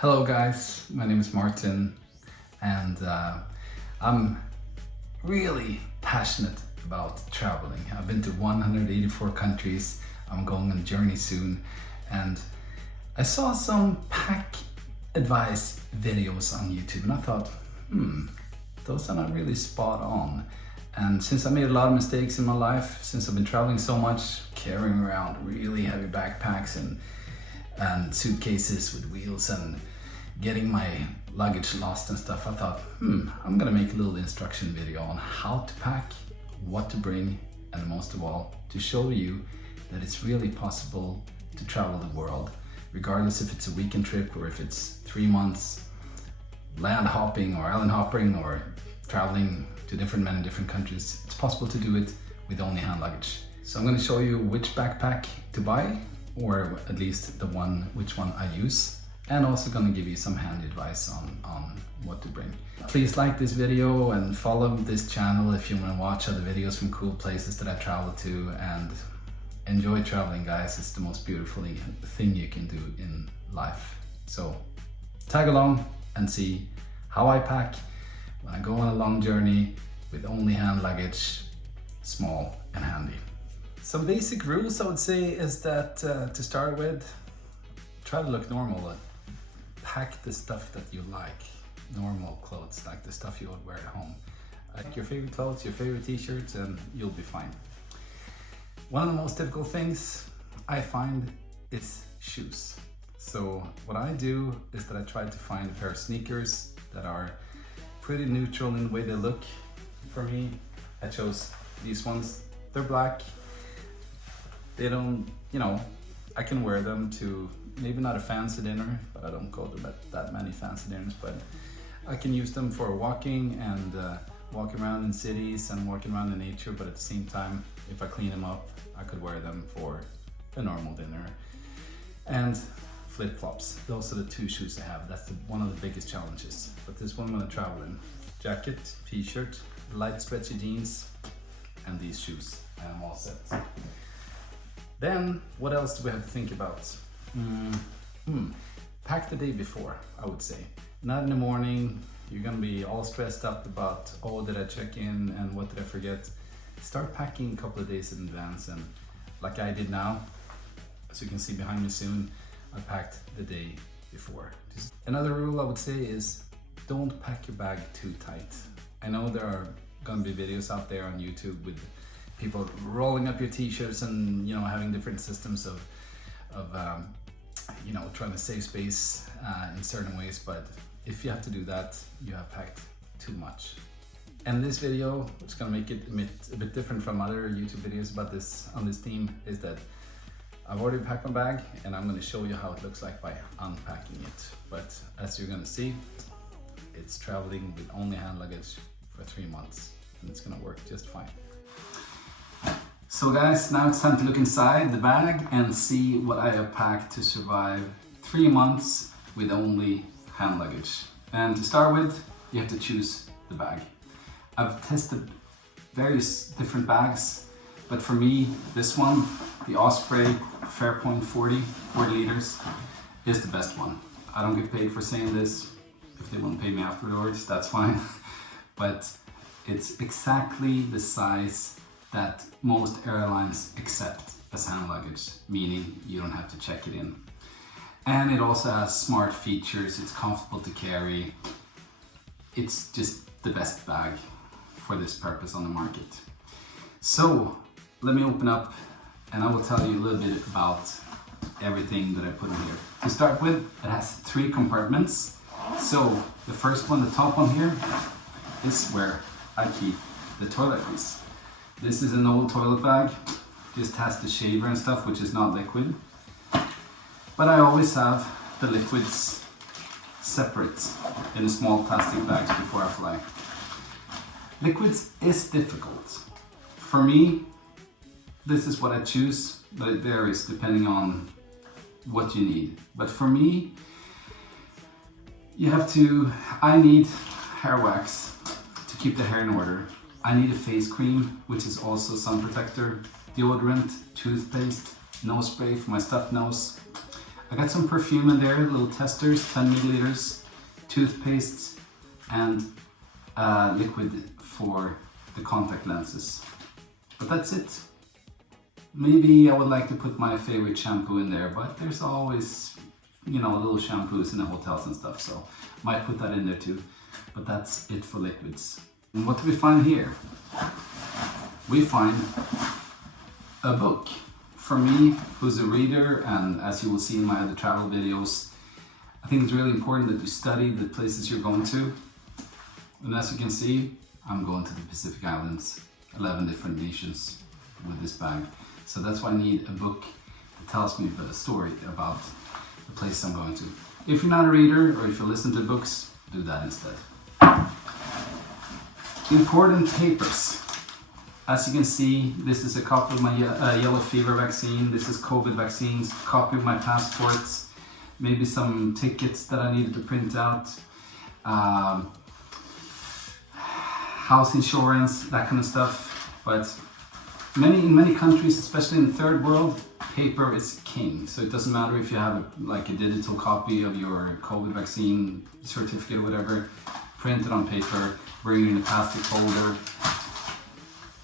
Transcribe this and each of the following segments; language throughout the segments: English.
Hello guys, my name is Martin and I'm really passionate about traveling. I've been to 184 countries, I'm going on a journey soon, and I saw some pack advice videos on YouTube and I thought, those are not really spot on. And since I made a lot of mistakes in my life, since I've been traveling so much, carrying around really heavy backpacks and suitcases with wheels and getting my luggage lost and stuff, I thought, I'm gonna make a little instruction video on how to pack, what to bring, and most of all, to show you that it's really possible to travel the world, regardless if it's a weekend trip or if it's 3 months land hopping or island hopping or traveling to many different countries. It's possible to do it with only hand luggage. So I'm going to show you which backpack to buy, or at least which one I use, and also going to give you some handy advice on what to bring. Please like this video and follow this channel if you want to watch other videos from cool places that I travel to, and enjoy traveling, guys. It's the most beautiful thing you can do in life. So tag along and see how I pack when I go on a long journey with only hand luggage, small and handy. Some basic rules I would say is that to start with, try to look normal. Pack the stuff that you like, normal clothes, like the stuff you would wear at home. Like your favorite clothes, your favorite t-shirts, and you'll be fine. One of the most difficult things I find is shoes. So what I do is that I try to find a pair of sneakers that are pretty neutral in the way they look. For me, I chose these ones. They're black. They don't, I can wear them to maybe not a fancy dinner, but I don't go to that many fancy dinners, but I can use them for walking and walking around in cities and walking around in nature, but at the same time, if I clean them up, I could wear them for a normal dinner. And flip-flops. Those are the two shoes I have. That's one of the biggest challenges. But this one I'm gonna travel in. Jacket, t-shirt, light stretchy jeans, and these shoes. And I'm all set. Then, what else do we have to think about? Pack the day before, I would say. Not in the morning, you're gonna be all stressed up about, oh, did I check in and what did I forget? Start packing a couple of days in advance, and like I did now, as you can see behind me soon, I packed the day before. Another rule I would say is don't pack your bag too tight. I know there are gonna be videos out there on YouTube with people rolling up your t-shirts and having different systems of trying to save space in certain ways, but if you have to do that, you have packed too much. And this video, which is gonna make it a bit different from other YouTube videos about on this theme, is that I've already packed my bag and I'm going to show you how it looks like by unpacking it. But as you're going to see, it's traveling with only hand luggage for 3 months and it's going to work just fine. So guys, now it's time to look inside the bag and see what I have packed to survive 3 months with only hand luggage. And to start with, you have to choose the bag. I've tested various different bags, but for me, this one, the VOSPREY FARPOINT 40 liters, is the best one. I don't get paid for saying this. If they won't pay me afterwards, that's fine. But it's exactly the size that most airlines accept as hand luggage, meaning you don't have to check it in. And it also has smart features, it's comfortable to carry. It's just the best bag for this purpose on the market. So let me open up and I will tell you a little bit about everything that I put in here. To start with, it has 3 compartments. So the first one, the top one here, is where I keep the toiletries. This is an old toilet bag, just has the shaver and stuff, which is not liquid. But I always have the liquids separate in a small plastic bags before I fly. Liquids is difficult. For me, this is what I choose, but it varies depending on what you need. But for me, I need hair wax to keep the hair in order. I need a face cream, which is also sun protector, deodorant, toothpaste, nose spray for my stuffed nose. I got some perfume in there, little testers, 10 milliliters, toothpaste, and liquid for the contact lenses. But that's it. Maybe I would like to put my favorite shampoo in there, but there's always, you know, little shampoos in the hotels and stuff, so might put that in there too. But that's it for liquids. And what do we find here? We find a book. For me, who's a reader, and as you will see in my other travel videos, I think it's really important that you study the places you're going to. And as you can see, I'm going to the Pacific Islands, 11 different nations with this bag. So that's why I need a book that tells me a story about the place I'm going to. If you're not a reader, or if you listen to books, do that instead. Important papers. As you can see, this is a copy of my yellow fever vaccine. This is COVID vaccines, copy of my passports, maybe some tickets that I needed to print out, house insurance, that kind of stuff. But in many countries, especially in the third world, paper is king. So it doesn't matter if you have a digital copy of your COVID vaccine certificate or whatever, print it on paper, bring it in a plastic folder,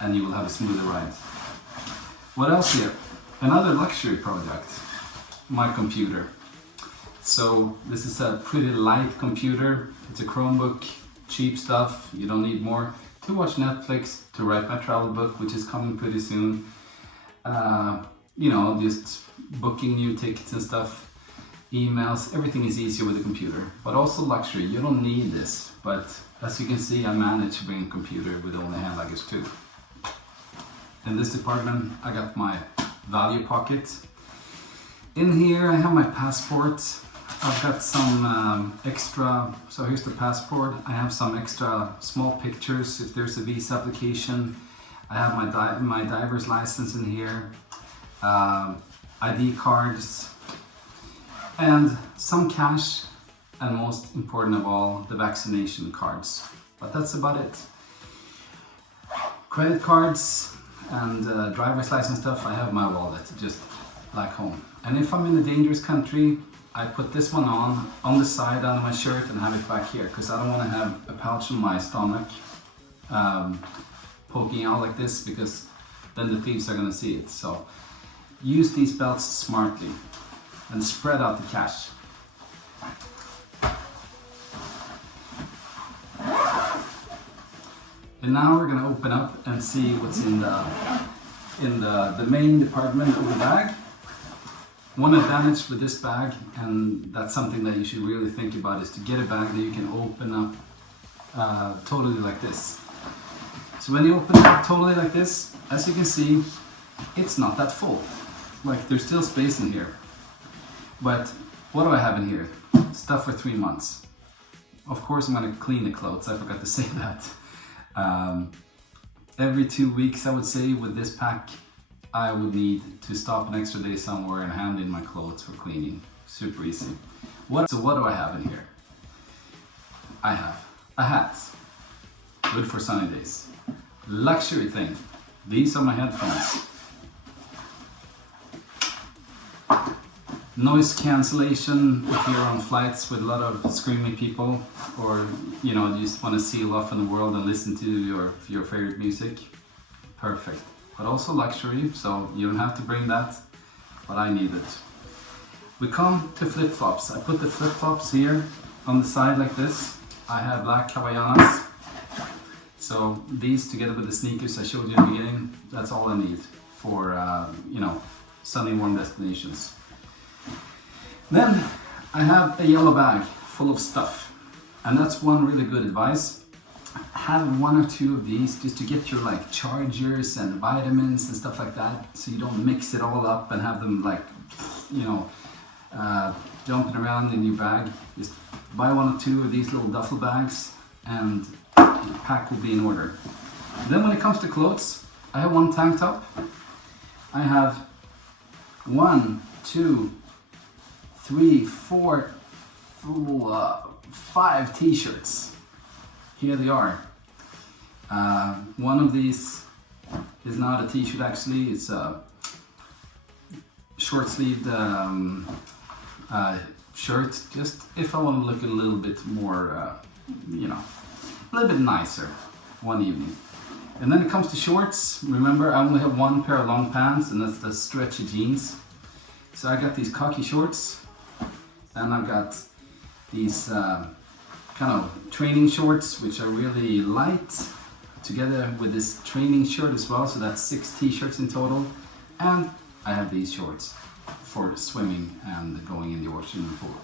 and you will have a smoother ride. What else here? Another luxury project, my computer. So this is a pretty light computer. It's a Chromebook, cheap stuff, you don't need more. To watch Netflix, to write my travel book, which is coming pretty soon. You know, just booking new tickets and stuff, emails, everything is easier with a computer. But also luxury, you don't need this. But as you can see, I managed to bring a computer with only hand luggage too. In this department, I got my value pocket. In here, I have my passport. I've got some extra, so here's the passport. I have some extra small pictures if there's a visa application. I have my diver's license in here, ID cards, and some cash, and most important of all, the vaccination cards. But that's about it. Credit cards, and driver's license stuff, I have my wallet, just like home. And if I'm in a dangerous country, I put this one on the side under my shirt and have it back here, because I don't want to have a pouch on my stomach poking out like this, because then the thieves are going to see it. So use these belts smartly and spread out the cash. And now we're going to open up and see what's in the main department of the bag. One advantage with this bag, and that's something that you should really think about, is to get a bag that you can open up totally like this. So when you open it up totally like this, as you can see, it's not that full. Like, there's still space in here. But what do I have in here? Stuff for 3 months. Of course I'm going to clean the clothes, I forgot to say that. Every 2 weeks, I would say, with this pack, I would need to stop an extra day somewhere and hand in my clothes for cleaning. Super easy. So what do I have in here? I have a hat. Good for sunny days. Luxury thing. These are my headphones. Noise cancellation if you're on flights with a lot of screaming people, or you know, you just want to seal off in the world and listen to your favorite music. Perfect. But also luxury, so you don't have to bring that, but I need it. We come to flip-flops. I put the flip-flops here on the side like this. I have black Hawaiianas. So these, together with the sneakers I showed you in the beginning, that's all I need for you know, sunny, warm destinations. Then I have a yellow bag full of stuff, and that's one really good advice. Have 1 or 2 of these just to get your like chargers and vitamins and stuff like that, so you don't mix it all up and have them like, you know, jumping around in your bag. Just buy 1 or 2 of these little duffel bags and the pack will be in order. Then when it comes to clothes, I have 1 tank top. I have 1, 2, 3, 4, 5 t-shirts. Here they are. One of these is not a t-shirt actually, it's a short-sleeved shirt, just if I want to look a little bit more, you know, a little bit nicer one evening. And then it comes to shorts. Remember, I only have one pair of long pants, and that's the stretchy jeans. So I got these khaki shorts, and I've got these kind of training shorts, which are really light, together with this training shirt as well. So that's 6 t-shirts in total. And I have these shorts for swimming and going in the ocean and pool.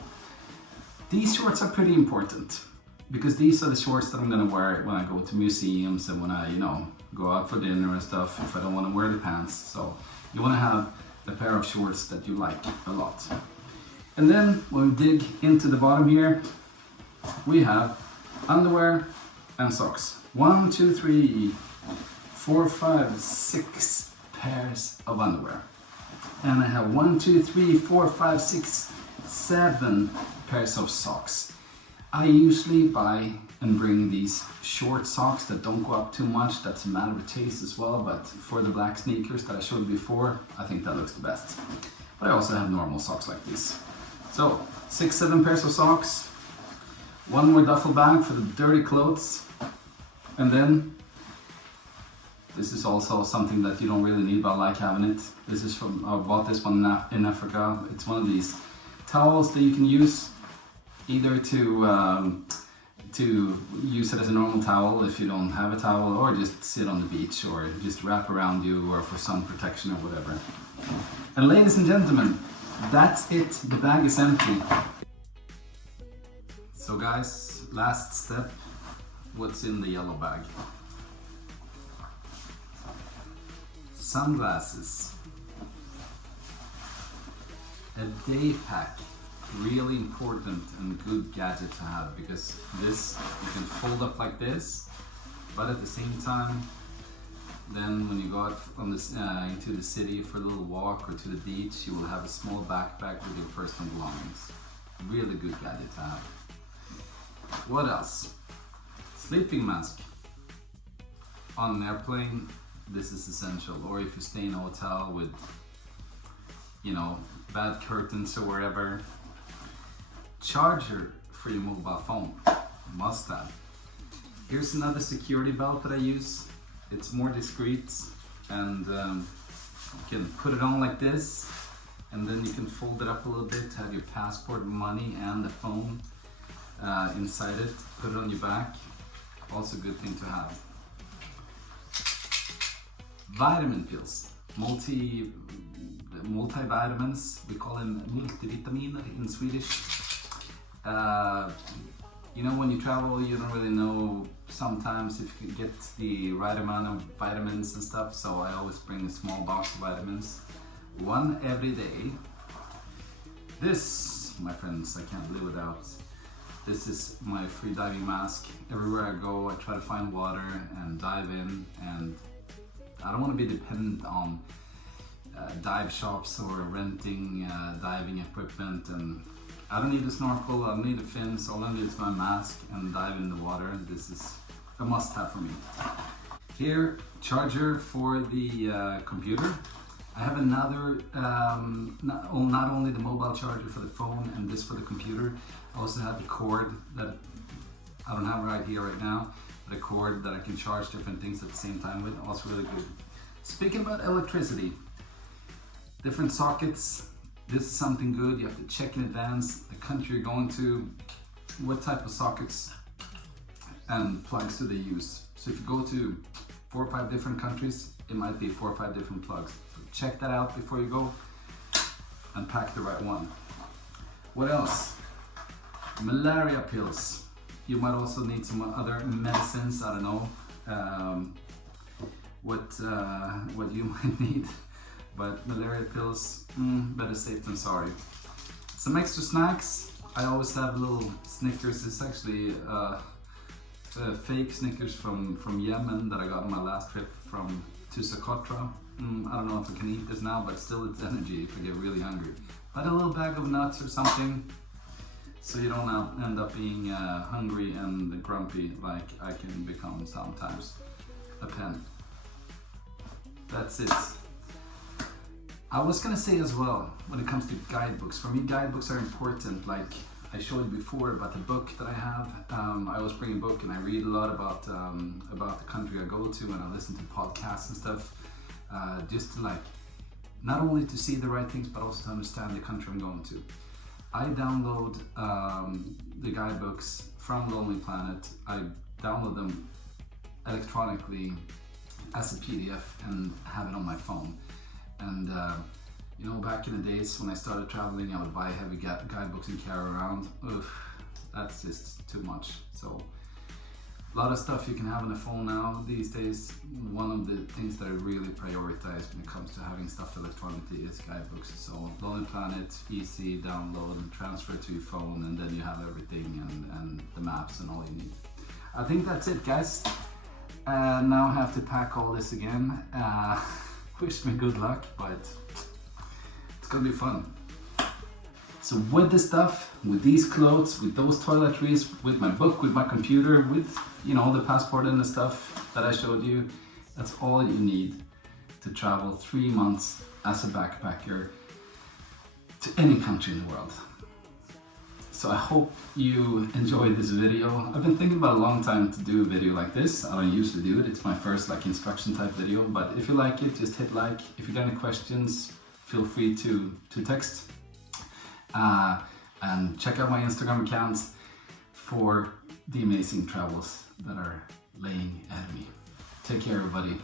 These shorts are pretty important because these are the shorts that I'm gonna wear when I go to museums and when I, you know, go out for dinner and stuff if I don't want to wear the pants. So you want to have a pair of shorts that you like a lot. And then when we dig into the bottom here, we have underwear and socks. 1, 2, 3, 4, 5, 6 pairs of underwear. And I have 1, 2, 3, 4, 5, 6, 7 pairs of socks. I usually buy and bring these short socks that don't go up too much. That's a matter of taste as well, but for the black sneakers that I showed you before, I think that looks the best. But I also have normal socks like this. So 6, 7 pairs of socks, 1 more duffel bag for the dirty clothes, and then this is also something that you don't really need, but I like having it. This is from, I bought this one in Africa. It's one of these towels that you can use either to use it as a normal towel if you don't have a towel, or just sit on the beach, or just wrap around you, or for sun protection or whatever. And ladies and gentlemen, that's it. The bag is empty. So guys, last step. What's in the yellow bag? Sunglasses. A day pack. Really important and good gadget to have, because this you can fold up like this, but at the same time, then when you go out on this into the city for a little walk or to the beach, you will have a small backpack with your personal belongings. Really good gadget to have. What else? Sleeping mask. On an airplane, this is essential, or if you stay in a hotel with, you know, bad curtains or wherever. Charger for your mobile phone, must have. Here's another security belt that I use. It's more discreet, and you can put it on like this, and then you can fold it up a little bit to have your passport, money, and the phone inside it. Put it on your back. Also a good thing to have. Vitamin pills, multivitamins. We call them multivitaminer in Swedish. You know, when you travel, you don't really know sometimes if you can get the right amount of vitamins and stuff, so I always bring a small box of vitamins, 1 every day. This, my friends, I can't live without. This is my free diving mask. Everywhere I go, I try to find water and dive in, and I don't want to be dependent on dive shops or renting diving equipment. And I don't need a snorkel, I don't need a fin, so all I need is my mask and dive in the water. This is a must-have for me. Here, charger for the computer. I have another, not only the mobile charger for the phone and this for the computer, I also have a cord that I don't have right here right now, but a cord that I can charge different things at the same time with, also really good. Speaking about electricity, different sockets. This is something good. You have to check in advance the country you're going to, what type of sockets and plugs do they use. So if you go to 4 or 5 different countries, it might be 4 or 5 different plugs. So check that out before you go and pack the right one. What else? Malaria pills. You might also need some other medicines. I don't know what you might need. But malaria pills, better safe than sorry. Some extra snacks. I always have little Snickers. It's actually fake Snickers from Yemen that I got on my last trip to Socotra. I don't know if I can eat this now, but still it's energy if I get really hungry. But a little bag of nuts or something, so you don't end up being hungry and grumpy like I can become sometimes. A pen. That's it. I was gonna say as well, when it comes to guidebooks, for me guidebooks are important. Like I showed you before about the book that I have. I always bring a book and I read a lot about the country I go to, and I listen to podcasts and stuff, just to like, not only to see the right things, but also to understand the country I'm going to. I download the guidebooks from Lonely Planet. I download them electronically as a PDF and have it on my phone. And you know, back in the days when I started traveling, I would buy heavy guidebooks and carry around. Ugh, that's just too much. So a lot of stuff you can have on the phone now these days. One of the things that I really prioritize when it comes to having stuff electronically is guidebooks. So Lonely Planet, easy download and transfer to your phone, and then you have everything and the maps and all you need. I think that's it, guys. Now I have to pack all this again. Wish me good luck, but it's gonna be fun. So with this stuff, with these clothes, with those toiletries, with my book, with my computer, with, you know, the passport and the stuff that I showed you, that's all you need to travel 3 months as a backpacker to any country in the world. So I hope you enjoyed this video. I've been thinking about a long time to do a video like this. I don't usually do it. It's my first like instruction type video, but if you like it, just hit like. If you got any questions, feel free to text. And check out my Instagram accounts for the amazing travels that are laying ahead of me. Take care, everybody.